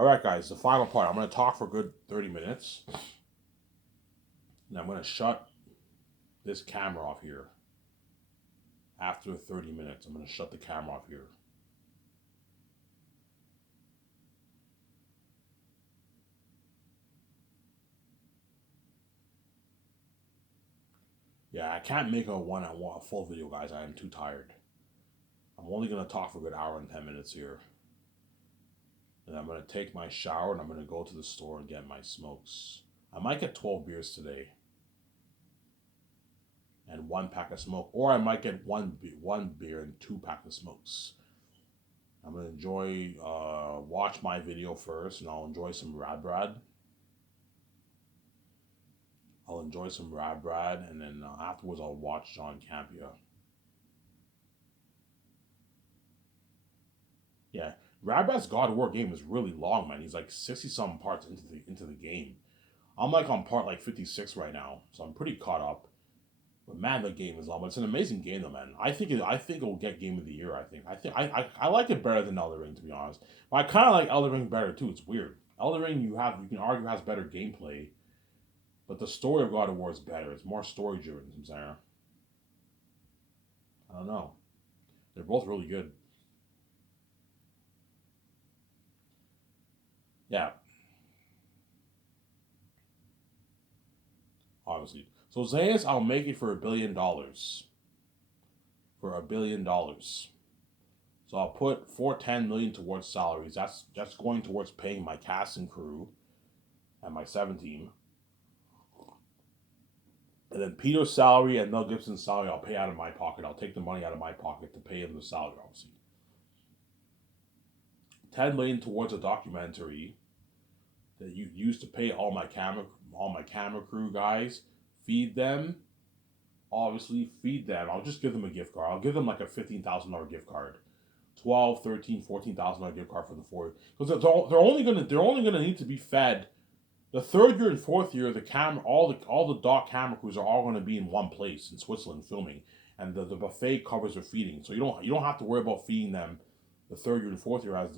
All right, guys, the final part. I'm going to talk for a good 30 minutes, and I'm going to shut this camera off here. After 30 minutes, I'm going to shut the camera off here. Yeah, I can't make a full video, guys. I am too tired. I'm only going to talk for a good hour and 10 minutes here. And I'm going to take my shower and I'm going to go to the store and get my smokes. I might get 12 beers today and one pack of smoke, or I might get one beer and two pack of smokes. I'm gonna watch my video first, and I'll enjoy some Rad Brad. And then afterwards I'll watch John Campia. Yeah, Rad Brad's God of War game is really long, man. He's like 60 something parts into the game. I'm like on part like 56 right now, so I'm pretty caught up. But man, the game is long. But it's an amazing game, though, man. I think it will get Game of the Year. I like it better than Elden Ring, to be honest. But I kind of like Elden Ring better too. It's weird. Elden Ring, you can argue has better gameplay, but the story of God of War is better. It's more story driven. I'm saying. I don't know. They're both really good. Yeah, obviously. So Zayas, I'll make it for $1 billion. For $1 billion. So I'll put 410 million towards salaries. That's going towards paying my cast and crew and my 7 team. And then Peter's salary and Mel Gibson's salary, I'll pay out of my pocket. I'll take the money out of my pocket to pay him the salary, obviously. 10 million towards a documentary that you used to pay all my camera crew guys. Feed them, obviously feed them. I'll just give them a gift card. I'll give them like a $15,000 gift card. 12, 13, $14,000 gift card for the four. Because they're only gonna need to be fed. The third year and fourth year, all the dock camera crews are all going to be in one place in Switzerland filming, and the buffet covers their feeding, so you don't have to worry about feeding them the third year and fourth year as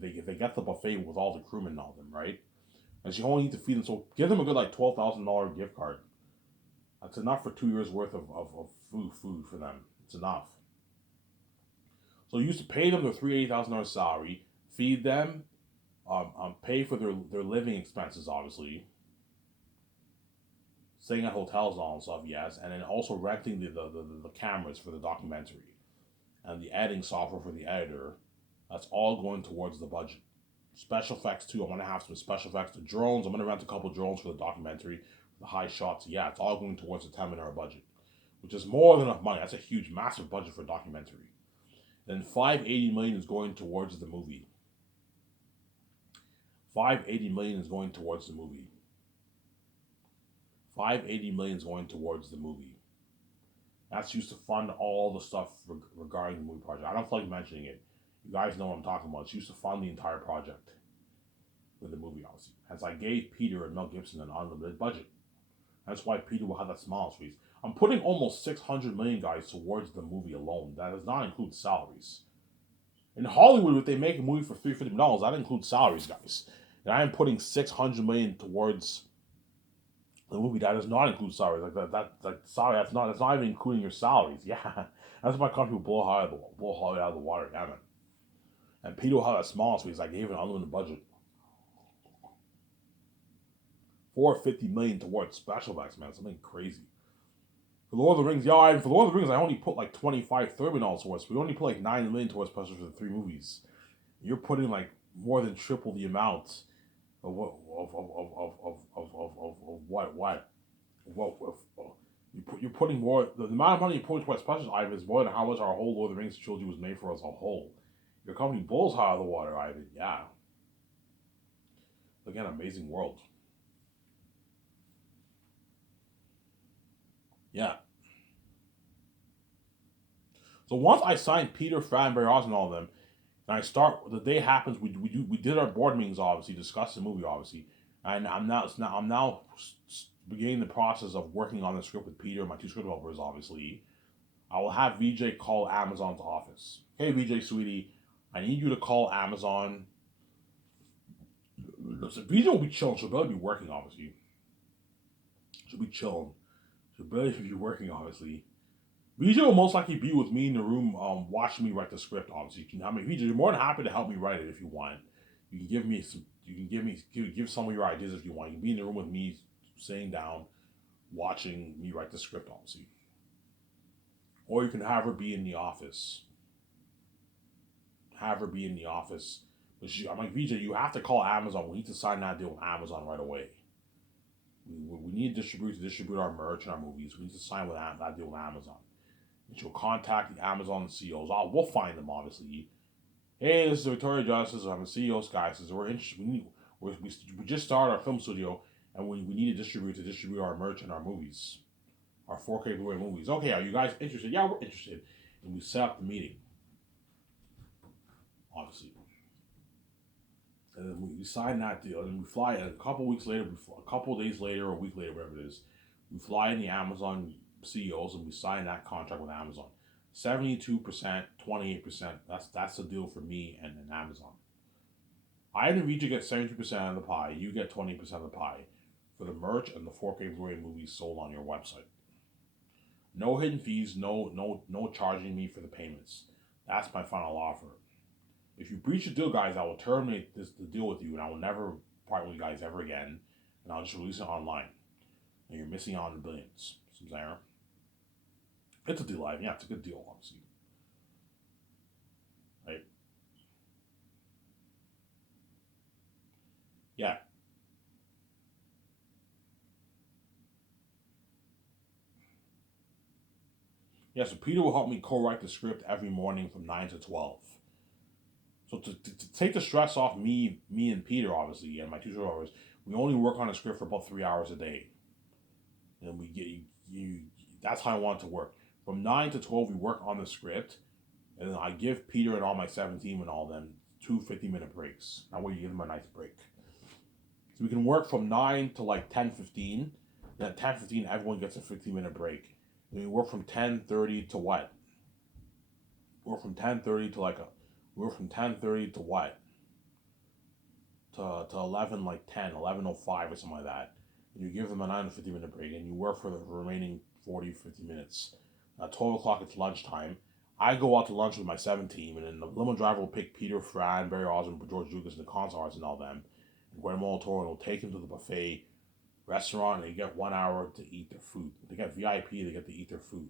they get the buffet with all the crewmen and all them, right? As you only need to feed them, so give them a good like $12,000 gift card. That's enough for 2 years worth of food for them. It's enough. So you used to pay them their $380,000 salary, feed them, pay for their living expenses, obviously, staying at hotels and all that stuff, yes, and then also renting the cameras for the documentary and the editing software for the editor. That's all going towards the budget. Special effects too. I'm gonna have some special effects. The drones. I'm gonna rent a couple drones for the documentary, the high shots. Yeah, it's all going towards the $10 million budget, which is more than enough money. That's a huge, massive budget for a documentary. Then 580 million is going towards the movie. 580 million is going towards the movie. 580 million is going towards the movie. That's used to fund all the stuff regarding the movie project. I don't feel like mentioning it. You guys know what I'm talking about. It's used to fund the entire project with the movie, obviously. As I gave Peter and Mel Gibson an unlimited budget. That's why Peter will have that smile on his face. I'm putting almost 600 million guys towards the movie alone. That does not include salaries. In Hollywood, if they make a movie for $350, that includes salaries, guys. And I am putting 600 million towards the movie. That does not include salaries. Sorry, that's not even including your salaries. Yeah, that's my country will blow Hollywood out of the water. Damn it. And Peter will have a small space. I gave an unlimited budget. 450 million towards special effects, man. Something crazy. For Lord of the Rings, yeah, for Lord of the Rings, I only put like 25, $30 million towards. We only put like 9 million towards special for the 3 movies. You're putting like more than triple the amount of you're putting more. The amount of money you put towards special items is more than how much our whole Lord of the Rings trilogy was made for as a whole. Your company blows out of the water, Ivan. Yeah. Again, amazing world. Yeah. So once I sign Peter, Fran, Barry Oz, and all of them, and I start the day happens. We did our board meetings, obviously, discussed the movie, obviously, and I'm now beginning the process of working on the script with Peter, my two script developers, obviously. I will have VJ call Amazon's office. Hey, VJ, sweetie, I need you to call Amazon So BJ will be chilling. She'll barely be working, obviously. She'll be chilling. She'll barely be working, obviously. BJ will most likely be with me in the room, watching me write the script. Obviously, BJ, you're more than happy to help me write it if you want. You can give me some. You can give some of your ideas if you want. You can be in the room with me, sitting down, watching me write the script, obviously. Or you can have her be in the office. Have her be in the office. But I'm like, VJ, you have to call Amazon. We need to sign that deal with Amazon right away. We need to distribute our merch and our movies. We need to sign with that deal with Amazon. And she'll contact the Amazon CEOs. We'll find them, obviously. Hey, this is Victoria Justice. I'm the CEO of Sky. Says we're interested. We just started our film studio, and we need to distribute our merch and our movies, our 4K Blu-ray movies. Okay, are you guys interested? Yeah, we're interested. And we set up the meeting, obviously. And then we sign that deal, and we fly. And a couple weeks later, a couple days later, or a week later, whatever it is, we fly in the Amazon CEOs, and we sign that contract with Amazon. 72%, 28%. That's the deal for me and Amazon. I and Vija get 72% of the pie. You get 20% of the pie for the merch and the 4K Blu-ray movies sold on your website. No hidden fees. No charging me for the payments. That's my final offer. If you breach the deal, guys, I will terminate the deal with you, and I will never part with you guys ever again, and I'll just release it online. And you're missing out on the billions. It's a deal, yeah, it's a good deal, obviously. Right? Yeah. Yeah, so Peter will help me co-write the script every morning from 9 to 12. So to take the stress off me and Peter, obviously, and my two showrunners, we only work on a script for about 3 hours a day. And we get you that's how I want it to work. From 9 to 12, we work on the script, and then I give Peter and all my 17 and all them 2 50-minute breaks. That way you give them a nice break. So we can work from 9 to like 10:15. Then at 10:15, everyone gets a 15-minute break. Then we work from 10:30 to what? We're from 10:30 to like a. We're from 10:30 to what? To 11 like 11:05 or something like that. And you give them a 9 to 50-minute break, and you work for the remaining 40, 50 minutes. At 12 o'clock, it's lunchtime. I go out to lunch with my 17, and then the limo driver will pick Peter, Fran, Barry Osmond, George Lucas, and the consorts and all them. And Guillermo del Toro will take him to the buffet restaurant, and they get 1 hour to eat their food. They get VIP, they get to eat their food.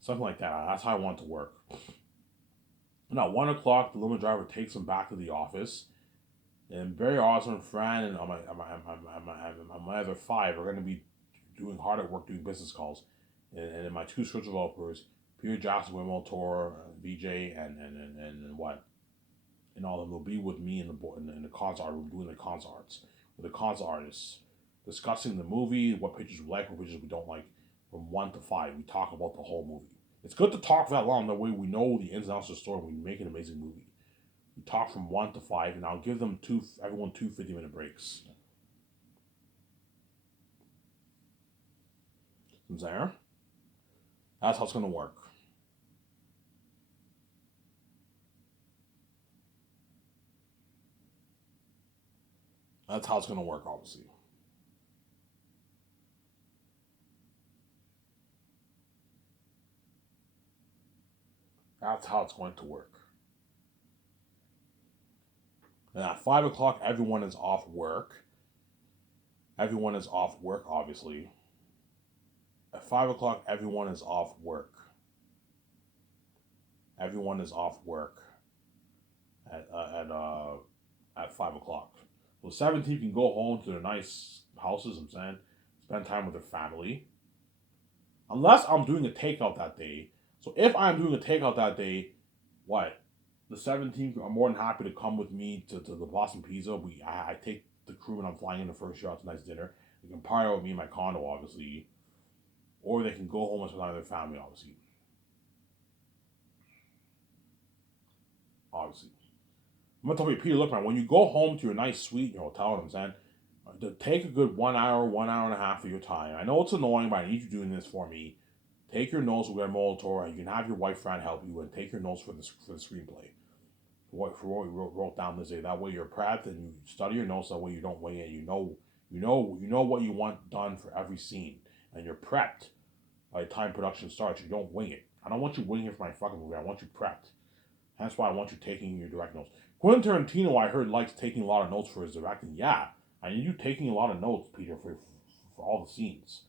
Something like that. That's how I want it to work. And at 1 o'clock, the limo driver takes them back to the office. And Barry Osmond, Fran, and my other 5 are going to be doing hard at work doing business calls. And my 2 script developers, Peter Jackson, Guillermo del Toro, VJ, and what? And all of them will be with me in the concert room doing the concerts with the concert artists, discussing the movie, what pictures we like, what pictures we don't like, from 1 to 5. We talk about the whole movie. It's good to talk that long. That way we know the ins and outs of the story. We make an amazing movie. We talk from 1 to 5, and I'll give them everyone 2 50-minute breaks. There. That's how it's going to work. That's how it's going to work, obviously. That's how it's going to work. And at 5 o'clock, everyone is off work. Everyone is off work, obviously. At 5 o'clock, everyone is off work. Everyone is off work at 5 o'clock. So 17 can go home to their nice houses, I'm saying, spend time with their family. Unless I'm doing a takeout that day. So if I'm doing a takeout that day, what? The 17th are more than happy to come with me to the Boston Pizza. I take the crew and I'm flying in the first year out to a nice dinner. They can party out with me in my condo, obviously. Or they can go home and spend time with their family, obviously. Obviously. I'm gonna tell you, Peter, look, man, when you go home to your nice suite in your hotel, I'm saying, take a good 1 hour, 1 hour and a half of your time. I know it's annoying, but I need you doing this for me. Take your notes with Guillermo del Toro. You can have your wife, Fran, help you, and take your notes for the screenplay. for what we wrote down this day. That way you're prepped and you study your notes. That way you don't wing it. You know what you want done for every scene, and you're prepped by the time production starts. You don't wing it. I don't want you winging it for my fucking movie. I want you prepped. That's why I want you taking your direct notes. Quentin Tarantino, I heard, likes taking a lot of notes for his directing. Yeah, I need you taking a lot of notes, Peter, for all the scenes.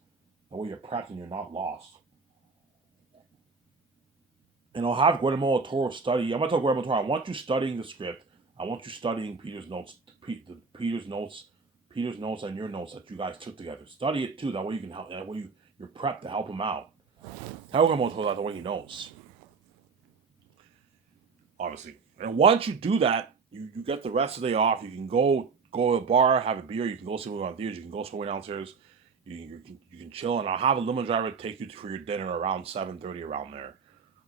That way you're prepped and you're not lost. And I'll have Guillermo del Toro study. I'm gonna tell Guillermo del Toro, I want you studying the script. I want you studying Peter's notes, Peter's notes, and your notes that you guys took together. Study it too. That way you can help. That way you're prepped to help him out. Tell Guillermo del Toro that the way he knows. Obviously, and once you do that, you get the rest of the day off. You can go to a bar, have a beer. You can go see a movie on theaters. You can go somewhere downstairs. You can chill, and I'll have a limo driver take you for your dinner around 7:30 around there.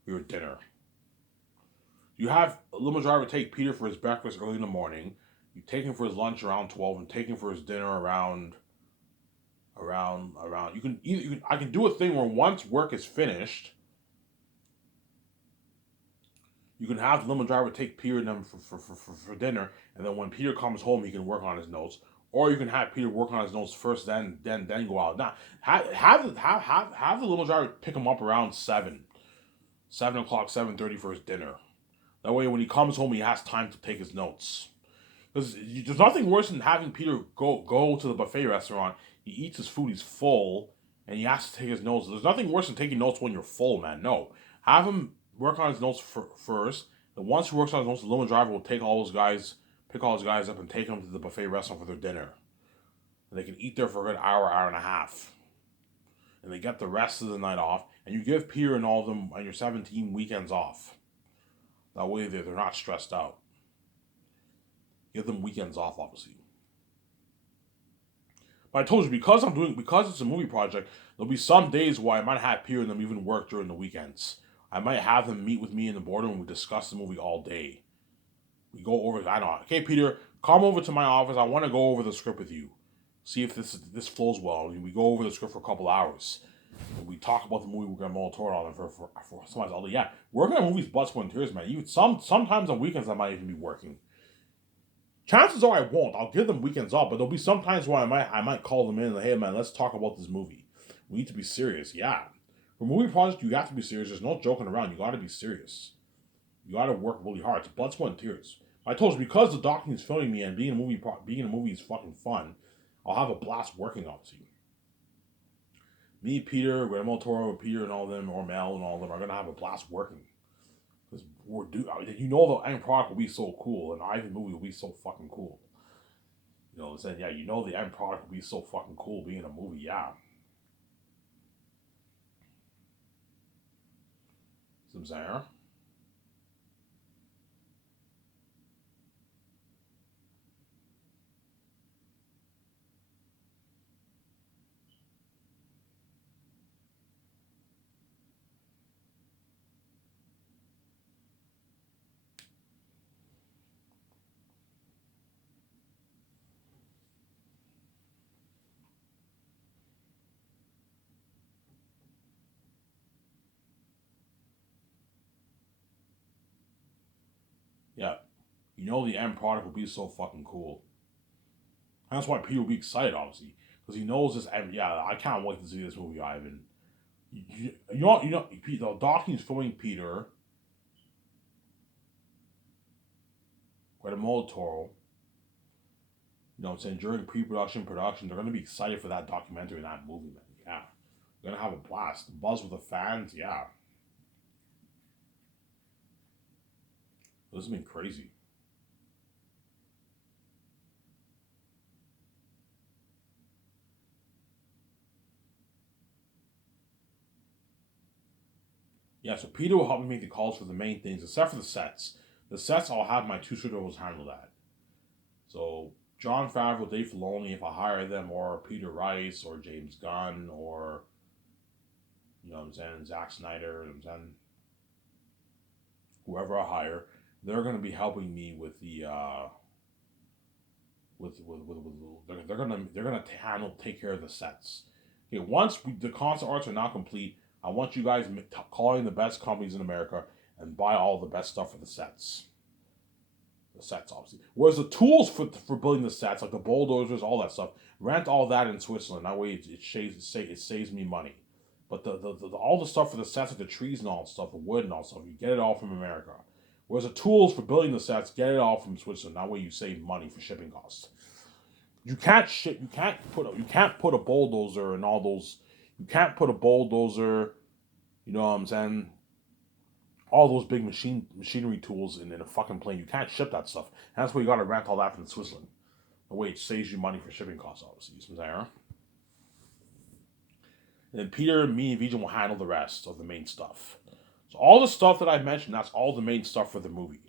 Your dinner. You have a limo driver take Peter for his breakfast early in the morning. You take him for his lunch around 12, and take him for his dinner around. I can do a thing where once work is finished, you can have the limo driver take Peter and them for dinner, and then when Peter comes home, he can work on his notes. Or you can have Peter work on his notes first, then go out. Now have the limo driver pick him up around 7 o'clock, 7:30 for his dinner. That way, when he comes home, he has time to take his notes. Because there's nothing worse than having Peter go to the buffet restaurant. He eats his food, he's full, and he has to take his notes. There's nothing worse than taking notes when you're full, man. No, have him work on his notes first. Then once he works on his notes, the limo driver will pick all those guys up, and take them to the buffet restaurant for their dinner. And they can eat there for a good hour and a half, and they get the rest of the night off. And you give Peter and all of them on your 17 weekends off. That way they're not stressed out. Give them weekends off, obviously. But I told you, because it's a movie project, there'll be some days where I might have Peter and them even work during the weekends. I might have them meet with me in the boardroom and we discuss the movie all day. We go over, I don't know, okay, Peter, come over to my office. I want to go over the script with you. See if this flows well. We go over the script for a couple hours. We talk about the movie we're gonna monitor on for sometimes all day. Yeah, working on movies butts when tears, man. Even sometimes on weekends I might even be working. Chances are I won't. I'll give them weekends off, but there'll be some times where I might call them in and hey man, let's talk about this movie. We need to be serious. Yeah, for a movie project you have to be serious. There's no joking around. You got to be serious. You got to work really hard. It's blood, sweat, and tears. I told you because the docking is filming me and being in a movie is fucking fun. I'll have a blast working obviously. Me, Peter, Guillermo Toro, Peter, and all of them, or Mel, and all of them are gonna have a blast working. Because the end product will be so cool, and Ivan movie will be so fucking cool. You know what I'm saying? Yeah, the end product will be so fucking cool being a movie. Yeah. See what I'm saying? Yeah. The end product will be so fucking cool. And that's why Peter will be excited, obviously, because he knows this. And yeah, I can't wait to see this movie, Ivan. The Dawkins filming Peter, Guillermo del Toro. You know what I'm saying? During pre-production, production, they're gonna be excited for that documentary and that movie, man. Yeah, they're gonna have a blast. The buzz with the fans, yeah. This has been crazy. Yeah, so Peter will help me make the calls for the main things, except for the sets. The sets, I'll have my two studios handle that. So Jon Favreau, Dave Filoni, if I hire them, or Peter Rice, or James Gunn, or you know what I'm saying, Zack Snyder, you know what I'm saying, whoever I hire, they're going to be helping me with the they're gonna take care of the sets. Okay, once the concept arts are now complete, I want you guys calling the best companies in America and buy all the best stuff for the sets. The sets, obviously. Whereas the tools for building the sets, like the bulldozers, all that stuff, rent all that in Switzerland. That way it saves me money. But the all the stuff for the sets, like the trees and all that stuff, the wood and all that stuff, you get it all from America. Whereas the tools for building the sets, get it all from Switzerland. That way you save money for shipping costs. You can't ship. You can't put a bulldozer and all those. You can't put a bulldozer. You know what I'm saying? All those big machinery tools in a fucking plane. You can't ship that stuff. And that's why you got to rent all that from Switzerland. The way it saves you money for shipping costs, obviously. You know what I'm saying? And then Peter, me, and Vijay will handle the rest of the main stuff. So all the stuff that I mentioned, that's all the main stuff for the movie.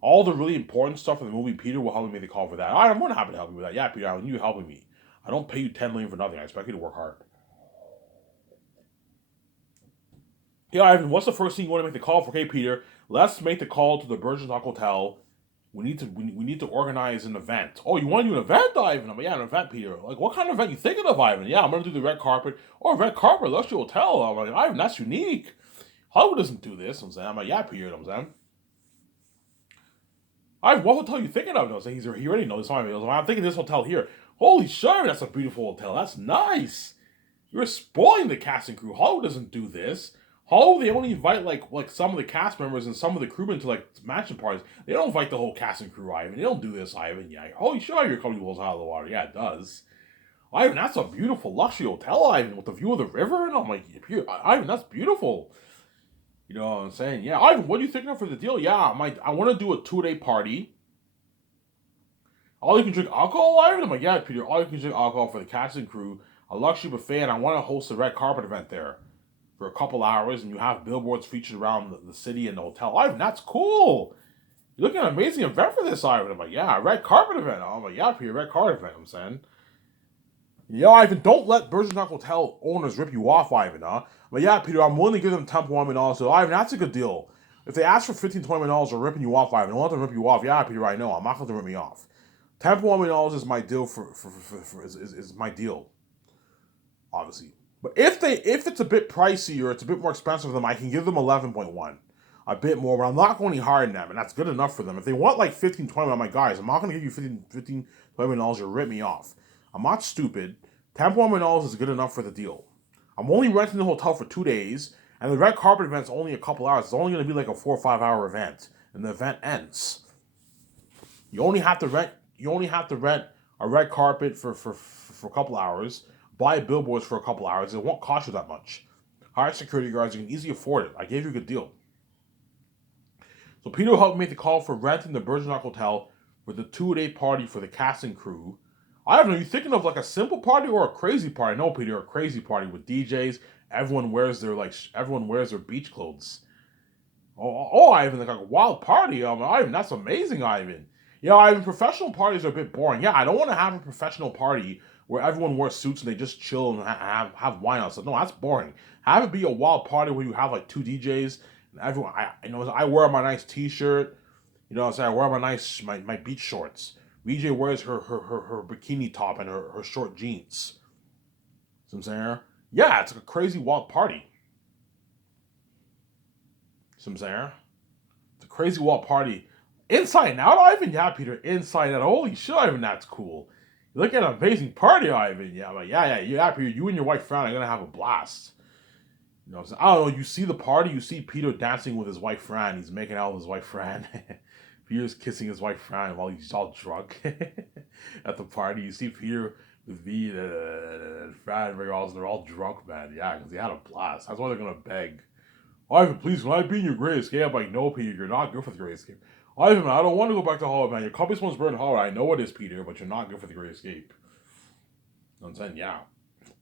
All the really important stuff in the movie, Peter will help me make the call for that. I'm more than happy to help you with that. Yeah, Peter, I need you helping me. I don't pay you $10 million for nothing. I expect you to work hard. Yeah, Ivan, what's the first thing you want to make the call for? Okay, Peter, let's make the call to the Bergenstock Hotel. We need to organize an event. Oh, you want to do an event, Ivan? I'm like, yeah, an event, Peter. Like, what kind of event you thinking of, Ivan? Yeah, I'm gonna do the red carpet. Oh, red carpet, luxury hotel. I'm like, Ivan, that's unique. Hollywood doesn't do this. I'm like, yeah, Peter. I'm saying. Ivan, what hotel you thinking of? I'm saying he already knows. I'm thinking this hotel here. Holy shit, that's a beautiful hotel. That's nice. You're spoiling the cast and crew. Hollywood doesn't do this. Hollywood, they only invite like some of the cast members and some of the crewmen to like mansion parties. They don't invite the whole cast and crew, Ivan. They don't do this, Ivan. Yeah, holy shit, your company blows out of the water. Yeah, it does. Ivan, that's a beautiful luxury hotel, Ivan, with the view of the river. And I'm like, Ivan, that's beautiful. You know what I'm saying? Yeah, Ivan, what are you thinking of for the deal? Yeah, I want to do a 2-day party. All you can drink alcohol, Ivan? I'm like, yeah, Peter, all you can drink alcohol for the cast and crew, a luxury buffet, and I want to host a red carpet event there for a couple hours, and you have billboards featured around the city and the hotel. Ivan, that's cool. You're looking at an amazing event for this, Ivan. I'm like, yeah, a red carpet event. I'm like, yeah, Peter, red carpet event, I'm saying. Yeah, Ivan, don't let Bergenstock Hotel owners rip you off, Ivan, huh? But yeah, Peter, I'm willing to give them $10 million. So, Ivan, that's a good deal. If they ask for $15-20 million, they're ripping you off, Ivan. I want them to rip you off. Yeah, Peter, I know. I'm not going to rip me off. $10 million is my deal is my deal, obviously. But if it's a bit pricey or it's a bit more expensive for them, I can give them 11.1. A bit more, but I'm not going any higher than them, and that's good enough for them. If they want like 15-20, I'm like, guys, I'm not going to give you $15-20 million to rip me off. I'm not stupid. $10 million is good enough for the deal. I'm only renting the hotel for 2 days, and the red carpet event's only a couple hours. It's only going to be like a 4 or 5 hour event, and the event ends. You only have to rent a red carpet for a couple hours, buy billboards for a couple hours. It won't cost you that much. Hire security guards, you can easily afford it. I gave you a good deal. So Peter helped make the call for renting the Bergenstock Hotel for the 2-day party for the cast and crew. I don't know, you thinking of like a simple party or a crazy party? No, Peter, a crazy party with DJs. Everyone wears their beach clothes. Oh, Ivan, like a wild party. Ivan, that's amazing, Ivan. Yeah, Ivan, professional parties are a bit boring. Yeah, I don't want to have a professional party where everyone wears suits and they just chill and have wine outside. No, that's boring. Have it be a wild party where you have like 2 DJs and everyone. I wear my nice T-shirt. You know what I'm saying? I wear my beach shorts. VJ wears her bikini top and her short jeans. See what I'm saying? Yeah, it's like a crazy wild party. See what I'm saying? It's a crazy wild party. Inside and out, Ivan? Yeah, Peter, inside out. Holy shit, Ivan, that's cool. You look at an amazing party, Ivan. Yeah, but yeah, Peter, you and your wife Fran are gonna have a blast. You know what I'm saying? I don't know, you see the party, you see Peter dancing with his wife Fran. He's making out with his wife Fran. Peter's kissing his wife Fran while he's all drunk at the party. You see Peter with V and Fran, they're all drunk, man. Yeah, because they had a blast. That's why they're gonna beg. Ivan, please, can I be in your Great Escape? I'm like, no, Peter, you're not good for the Great Escape. Ivan, man, I don't want to go back to Hollywood, man. Your company's supposed to burn Hollywood. I know it is, Peter, but you're not good for the Great Escape. I'm saying, yeah.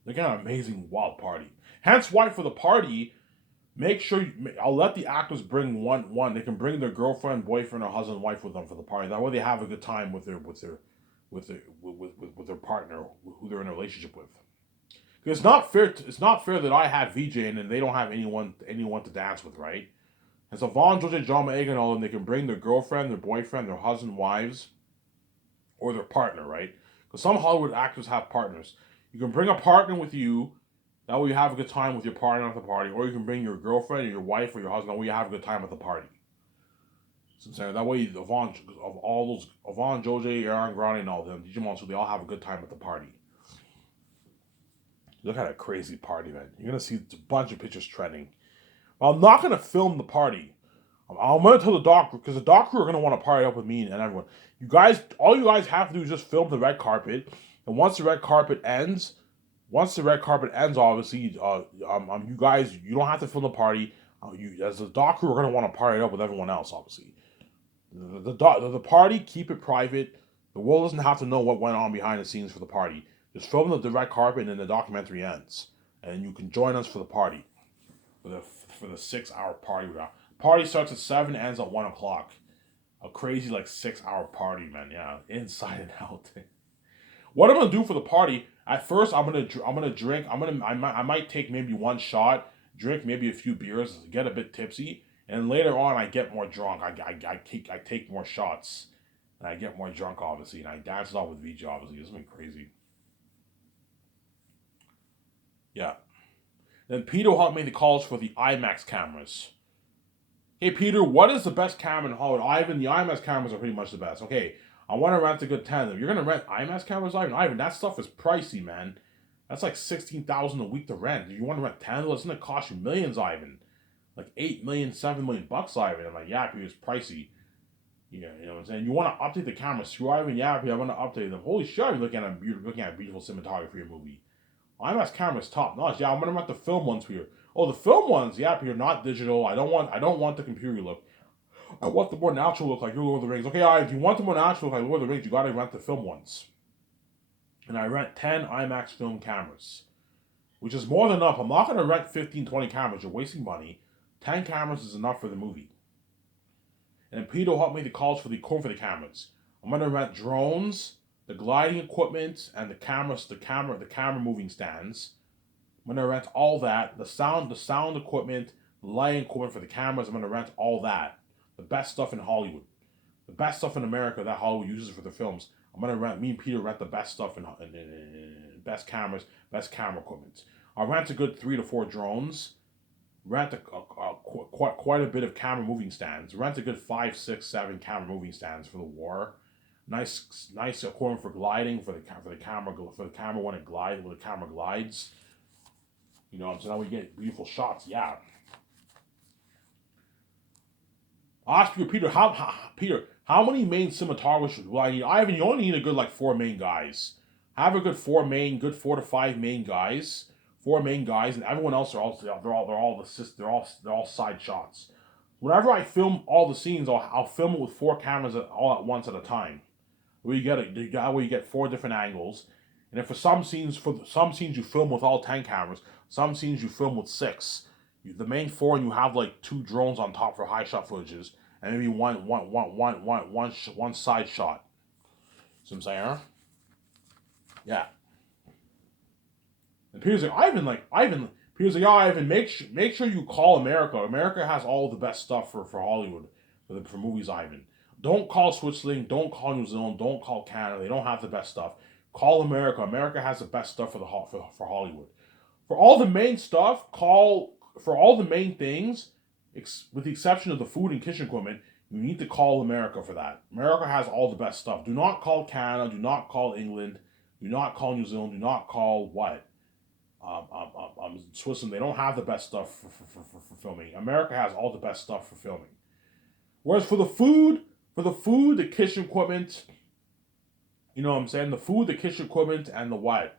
Look at an amazing wild party. Hence why for the party, make sure I'll let the actors bring one. They can bring their girlfriend, boyfriend, or husband, wife with them for the party. That way they have a good time with their partner who they're in a relationship with. Because it's not fair that I have VJ and they don't have anyone to dance with, right? And so Vaughn, George, John, Megan, and all of them, they can bring their girlfriend, their boyfriend, their husband, wives, or their partner, right? Because some Hollywood actors have partners. You can bring a partner with you. That way you have a good time with your partner at the party. Or you can bring your girlfriend or your wife or your husband. That way you have a good time at the party. So I'm saying that way, Avon, of all those Avon, Jose, Aaron Grande, and all of them, Digimon, so they all have a good time at the party. Look at a crazy party, man. You're gonna see a bunch of pictures trending. I'm not gonna film the party. I'm gonna tell the doc because the doc crew are gonna want to party up with me and everyone. You guys, all you guys have to do is just film the red carpet, and once the red carpet ends, obviously, you guys, you don't have to film the party. You, as the doc crew, are gonna want to party up with everyone else, obviously. The party, keep it private. The world doesn't have to know what went on behind the scenes for the party. Just film the red carpet, and then the documentary ends, and you can join us for the party, for the 6 hour party. Party starts at 7, ends at 1 o'clock. A crazy 6 hour party, man. Yeah, inside and out. What I'm gonna do for the party? At first, I'm gonna drink. I might take maybe one shot, drink maybe a few beers, get a bit tipsy, and later on I get more drunk. I take more shots, and I get more drunk, obviously, and I dance it off with VJ, obviously. It's been crazy. Yeah. Then Peter Hunt made the calls for the IMAX cameras. Hey Peter, what is the best camera in Hollywood? Ivan, the IMAX cameras are pretty much the best. Okay, I want to rent a good 10 of them. You're gonna rent IMAX cameras, Ivan? Ivan, that stuff is pricey, man. That's like $16,000 a week to rent. If you want to rent 10 of those, it's gonna cost you millions, Ivan. Like 8 million, 7 million bucks, Ivan. I'm like, yeah, Peter, it's pricey. Yeah, you know what I'm saying? You want to update the cameras too, Ivan? Yeah, Peter, I want to update them. Holy shit, you're looking at beautiful cinematography for your movie. IMAX camera's top notch. Yeah, I'm gonna rent the film ones here. Oh, the film ones, yeah, Peter, not digital. I don't want the computer look. I want the more natural look like your Lord of the Rings. Okay, if you want the more natural look like Lord of the Rings, you gotta rent the film ones. And I rent 10 IMAX film cameras, which is more than enough. I'm not gonna rent 15, 20 cameras. You're wasting money. 10 cameras is enough for the movie. And Peter helped me the calls for the cameras. I'm gonna rent drones, the gliding equipment, and the camera moving stands. I'm gonna rent all that. The sound equipment, the lighting equipment for the cameras. I'm gonna rent all that. The best stuff in Hollywood, the best stuff in America that Hollywood uses for the films. I'm gonna rent. Me and Peter rent the best stuff in best cameras, best camera equipment. I'll rent a good 3 to 4 drones. Rent quite a bit of camera moving stands. Rent a good 5, 6, 7 camera moving stands for the war. Nice equipment for gliding for the camera when the camera glides. You know, so now we get beautiful shots. Yeah. I'll ask you, Peter. How many main cinematographers will I need? Ivan, you only need a good 4 main guys. Have a good 4 to 5 main guys. 4 main guys, and everyone else they're all side shots. Whenever I film all the scenes, I'll film it with 4 cameras all at once at a time. Where you get 4 different angles. And if for some scenes you film with all 10 cameras, some scenes you film with 6. The main 4, and you have 2 drones on top for high shot footages, and maybe one side shot. See what I'm saying? Yeah. And Peter's like, Ivan. Peter's like, yeah, Ivan, make sure you call America. America has all the best stuff for Hollywood, for movies, Ivan. Don't call Switzerland, don't call New Zealand, don't call Canada. They don't have the best stuff. Call America. America has the best stuff for Hollywood. For all the main stuff, for all the main things, with the exception of the food and kitchen equipment, you need to call America for that. America has all the best stuff. Do not call Canada. Do not call England. Do not call New Zealand. Do not call what? Switzerland. They don't have the best stuff for filming. America has all the best stuff for filming. Whereas for the food, the kitchen equipment, you know what I'm saying? The food, the kitchen equipment, and the what?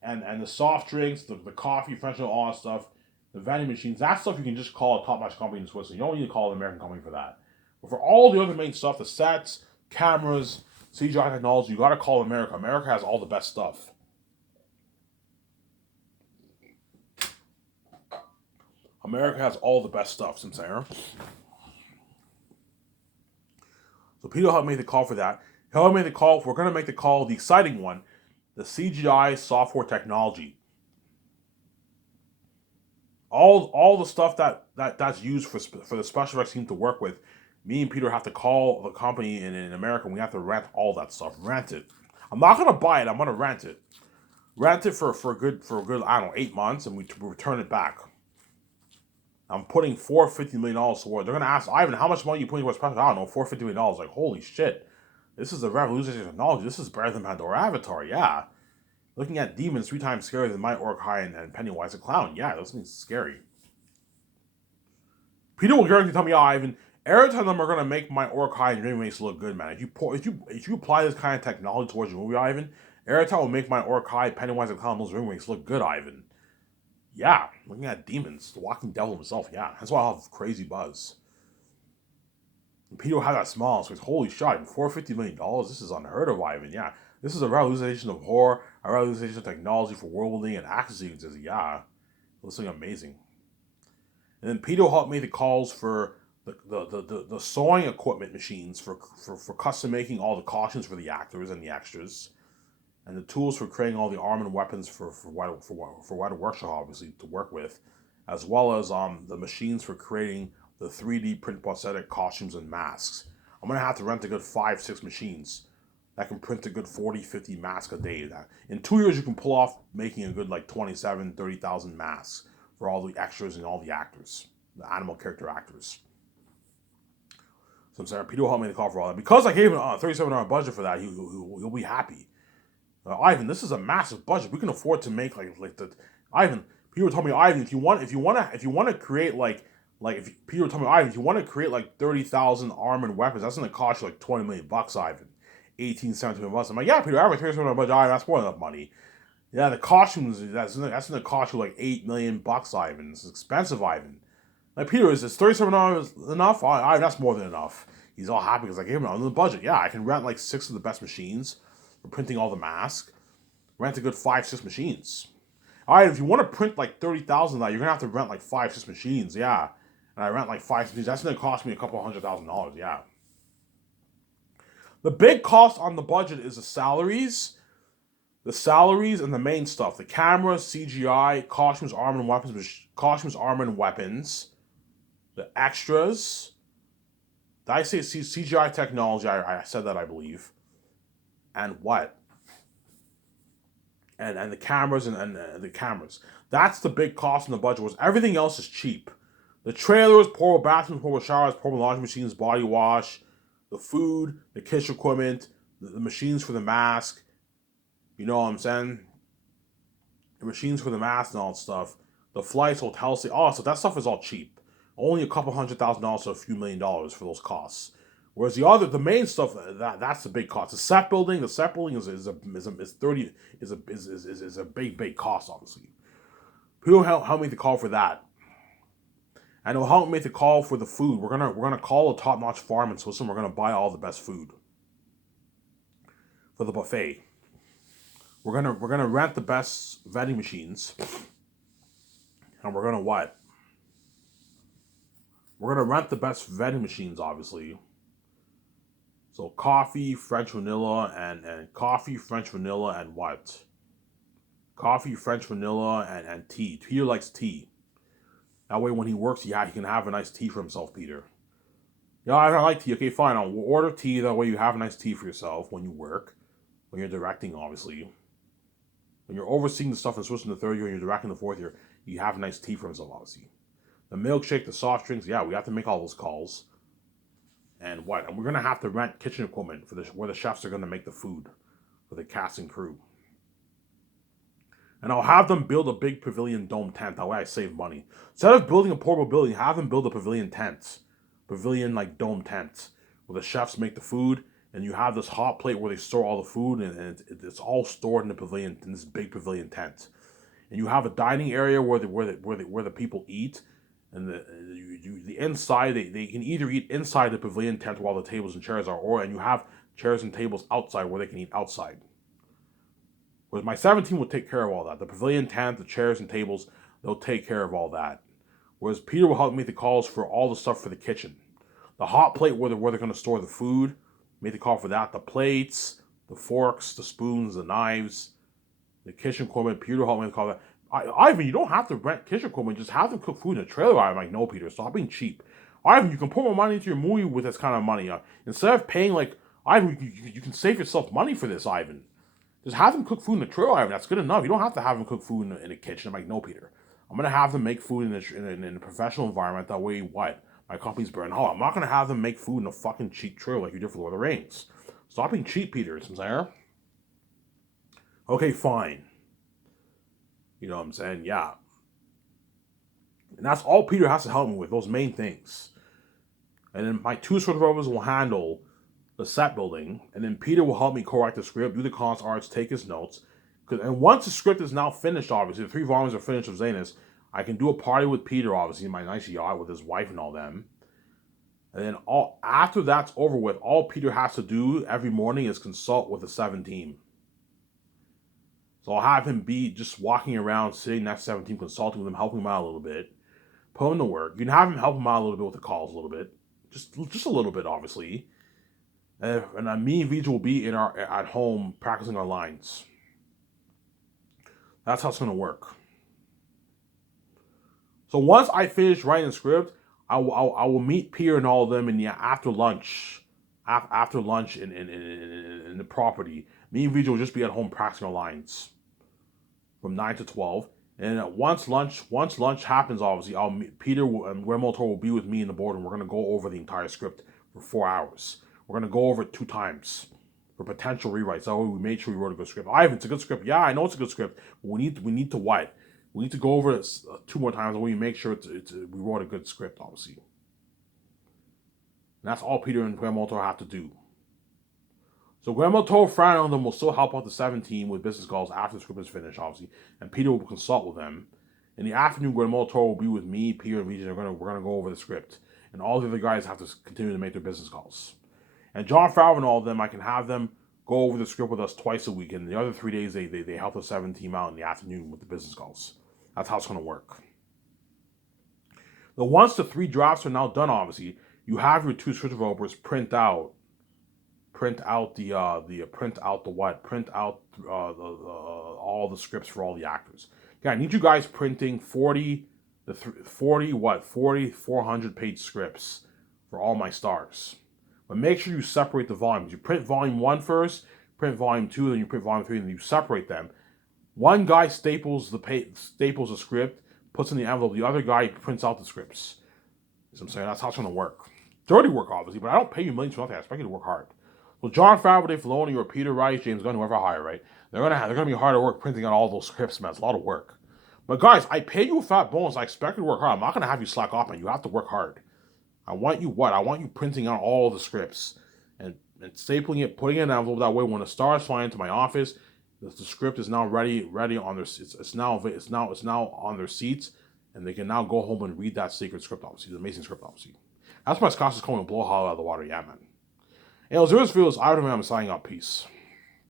And the soft drinks, the coffee, French and all that stuff, the vending machines, that stuff you can just call a top-notch company in Switzerland. You don't need to call an American company for that. But for all the other main stuff, the sets, cameras, CGI technology, you gotta call America. America has all the best stuff. America has all the best stuff, Sincere. So Peter helped make the call for that. We're going to make the call, the exciting one, the CGI software technology. All the stuff that's used for the special effects team to work with, me and Peter have to call the company in America, and we have to rent all that stuff. Rent it. I'm not going to buy it. I'm going to rent it. Rent it for a good I don't know, 8 months, and we return it back. I'm putting $450 million towards. They're gonna ask Ivan, how much money you putting towards Patrick? I don't know, $450 million. Like, holy shit, this is a revolutionary technology. This is better than Pandora Avatar. Yeah, looking at demons 3 times scarier than my Uruk-hai and Pennywise the Clown. Yeah, those things scary. Peter will guarantee tell me, Ivan, every time them are gonna make my Uruk-hai and Dream Mace look good, man. If you apply this kind of technology towards your movie, Ivan, every time will make my Uruk-hai, Pennywise the Clown, those Dream Mace look good, Ivan. Yeah, looking at demons, the walking devil himself. Yeah, that's why I have crazy buzz. And Peter had that smile, so he's holy shit, $450 million. This is unheard of, Ivan. Yeah, this is a revolution of horror, a revolution of technology for world building and action sequences. Yeah, this thing amazing. And then Peter helped me the calls for the sewing equipment machines for custom making all the costumes for the actors and the extras, and the tools for creating all the arm and weapons for Weta Workshop, obviously, to work with, as well as the machines for creating the 3D print prosthetic costumes and masks. I'm gonna have to rent a good 5-6 machines that can print a good 40-50 masks a day. That in 2 years you can pull off making a good like 27-30,000 masks for all the extras and all the actors, the animal character actors. So I'm saying Peter will help me to call for all that because I gave him a $37 budget for that. He'll be happy. Ivan, this is a massive budget. We can afford to make like the Ivan. Peter told me, Ivan, if you want to create if Peter told me, Ivan, if you want to create like 30,000 armored weapons, that's gonna cost you like $20 million, Ivan. 17 million. I'm like, yeah, Peter, I have a $37 budget. Ivan, that's more than enough money. Yeah, the costumes that's gonna cost you like $8 million, Ivan. It's expensive, Ivan. Like Peter, is this $37 enough? Ivan, that's more than enough. He's all happy because I gave him on the budget. Yeah, I can rent like 6 of the best machines. For printing all the masks, rent a good 5-6 machines. All right, if you want to print like 30,000 of that, you're gonna have to rent like 5-6 machines. Yeah, and I rent like 5 machines. That's gonna cost me a couple $100,000. Yeah. The big cost on the budget is the salaries and the main stuff: the cameras, CGI, costumes, armor and weapons, the extras. Did I say CGI technology? I said that, I believe. And what? And the cameras and the cameras. That's the big cost in the budget. Was everything else is cheap. The trailers, portable bathrooms, portable showers, portable laundry machines, body wash, the food, the kitchen equipment, the machines for the mask. You know what I'm saying? The machines for the mask and all that stuff. The flights, hotels, so that stuff is all cheap. Only a couple $100,000 to a few $1 million for those costs. Whereas the main stuff, that's the big cost. The set building is a big cost, obviously. People help make the call for that, and it'll help make the call for the food. We're gonna call a top-notch farming system. We're gonna buy all the best food for the buffet. We're gonna rent the best vending machines, and we're gonna what? We're gonna rent the best vending machines, obviously. So coffee, French vanilla, and coffee, French vanilla, and what? Coffee, French vanilla, and tea. Peter likes tea. That way when he works, he can have a nice tea for himself, Peter. Yeah, I don't like tea. Okay, fine. I'll order tea. That way you have a nice tea for yourself when you work. When you're directing, obviously. When you're overseeing the stuff and switching the third year and you're directing the fourth year, you have a nice tea for himself, obviously. The milkshake, the soft drinks, yeah, we have to make all those calls. And what? And we're gonna have to rent kitchen equipment for where the chefs are gonna make the food for the cast and crew. And I'll have them build a big pavilion dome tent. That way I save money. Instead of building a portable building, have them build a pavilion tent. Pavilion like dome tent. Where the chefs make the food and you have this hot plate where they store all the food and it's all stored in the pavilion, in this big pavilion tent. And you have a dining area where the people eat. And the inside, they can either eat inside the pavilion tent while the tables and chairs are, and you have chairs and tables outside where they can eat outside. Whereas my 17 will take care of all that. The pavilion tent, the chairs and tables, they'll take care of all that. Whereas Peter will help make the calls for all the stuff for the kitchen. The hot plate where they're going to store the food, make the call for that. The plates, the forks, the spoons, the knives, the kitchen equipment, Peter will help make the call for that. Ivan, you don't have to rent kitchen equipment. Just have them cook food in a trailer. I'm like, no, Peter, stop being cheap. Ivan, you can put more money into your movie with this kind of money. Instead of paying Ivan, you can save yourself money for this, Ivan. Just have them cook food in a trailer, Ivan. That's good enough. You don't have to have them cook food in a kitchen. I'm like, no, Peter. I'm gonna have them make food in a professional environment. That way, what? My company's burning hot. I'm not gonna have them make food in a fucking cheap trailer like you did for Lord of the Rings. Stop being cheap, Peter. I'm saying. Okay, fine. You know what I'm saying? Yeah. And that's all Peter has to help me with, those main things. And then my two sort of rovers will handle the set building, and then Peter will help me correct the script, do the concept arts, take his notes. And once the script is now finished, obviously, the 3 volumes are finished of Zanus, I can do a party with Peter, obviously, in my nice yacht with his wife and all them. And then after that's over with, all Peter has to do every morning is consult with the 7 team. So I'll have him be just walking around, sitting next to 7 team, consulting with him, helping him out a little bit, put him to work. You can have him help him out a little bit with the calls a little bit. Just a little bit, obviously. And me and Vij will be at home practicing our lines. That's how it's gonna work. So once I finish writing the script, I will meet Peter and all of them in the after lunch in the property. Me and Vij will just be at home practicing our lines from 9 to 12. And once lunch happens, obviously, Peter and Guillermo will be with me in the boardroom. We're gonna go over the entire script for 4 hours. We're gonna go over it 2 times for potential rewrites. That way, we made sure we wrote a good script. Ivan, it's a good script. Yeah, I know it's a good script. But we need to what? We need to go over it 2 more times, and we make sure we wrote a good script, obviously. And that's all Peter and Guillermo have to do. So Guillermo Toro, Fran, and them will still help out the 17 with business calls after the script is finished, obviously. And Peter will consult with them. In the afternoon, Guillermo Toro will be with me, Peter, and Vijay. We're gonna go over the script. And all the other guys have to continue to make their business calls. And John Favreau and all of them, I can have them go over the script with us twice a week. And the other 3 days, they help the 7 team out in the afternoon with the business calls. That's how it's going to work. Now, once the 3 drafts are now done, obviously, you have your 2 script developers print out all the scripts for all the actors. Okay, I need you guys printing 400 page scripts for all my stars. But make sure you separate the volumes. You print volume 1 first, print volume 2, then you print volume 3, and then you separate them. One guy staples the script, puts in the envelope. The other guy prints out the scripts. You know what I'm saying? That's how it's going to work. Dirty work, obviously, but I don't pay you millions for nothing. I expect you to work hard. So John Favreau, Dave Filoni, or Peter Rice, James Gunn, whoever I hire, right? They're gonna be hard at work printing out all those scripts, man. It's a lot of work. But guys, I pay you a fat bonus. I expect you to work hard. I'm not gonna have you slack off, man. You have to work hard. I want you printing out all the scripts and stapling it, putting it in an envelope. That way, when the stars fly into my office, the script is now ready on their. It's now on their seats, and they can now go home and read that secret script. Obviously, the amazing script. Obviously, that's why Scott is calling blow hollow out of the water. Yeah, man. And it was I would I'm signing out. Peace.